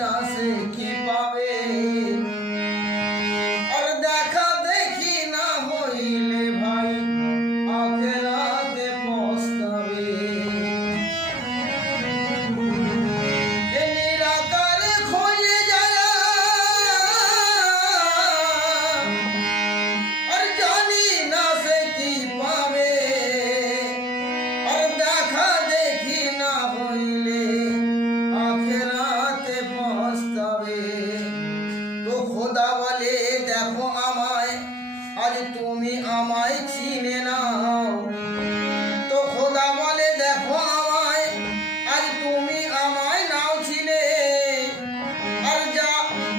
না সে কি পাবে আর দেখা দেখি না হইলে ভাই আখেরাতে পস্তাবে। নিরাকারে খোঁজে যারা আর জানি না সে কি পাবে আর দেখা দেখি না হইলে আখেরাতে পস্তাবে। তো খোদা বলে দেখো আমায় আজ তুমি আমায় চিনে নাও। তো খোদা বলে দেখো আমায় আজ তুমি আমায় নাও চিনে আর যা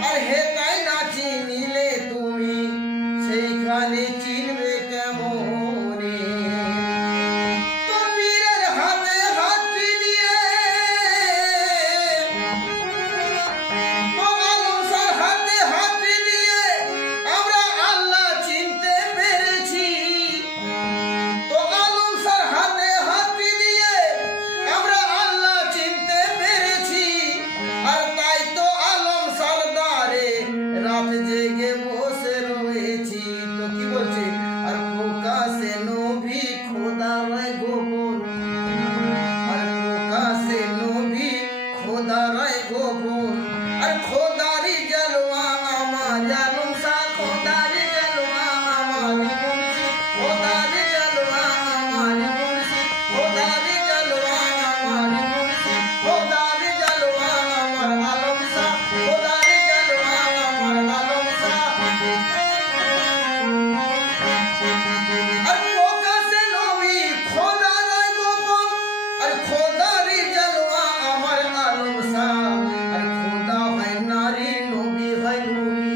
আর হেতাই না চিনিলে তুমি সেইখানে চিনবে কেমনে। তো পীরের হাতে হাত দিয়ে তো আলমসার হাতে হাত দিয়ে আমরা আল্লাহ চিনতে পেরেছি। তো আলমসার হাতে হাত দিয়ে আমরা আল্লাহ চিনতে পেরেছি আর তাই তো আলম সরদারে রাত জেগে বসে রয়েছি। তো কি বলছে আর প্রকাশে নবী খোদা রায় গোপন আর প্রকাশে নবী খোদা রায় গোপন আর খোদারি জলওয়া আমার আলম শাহ খোদারি জলওয়া আমার মুর্শিদ খোদারি জলওয়া আমার মুর্শিদ খোদারি জলওয়া আমার মুর্শিদ খোদারি জলওয়া আমার আলম শাহ খোদারি জলওয়া আমার আলম শাহ। আর প্রকাশে নবী খোদা রায় গোপন আর খোদারি জলওয়া আমার আলম শাহ আর খোদা হয় নারী নবী হয় নবী।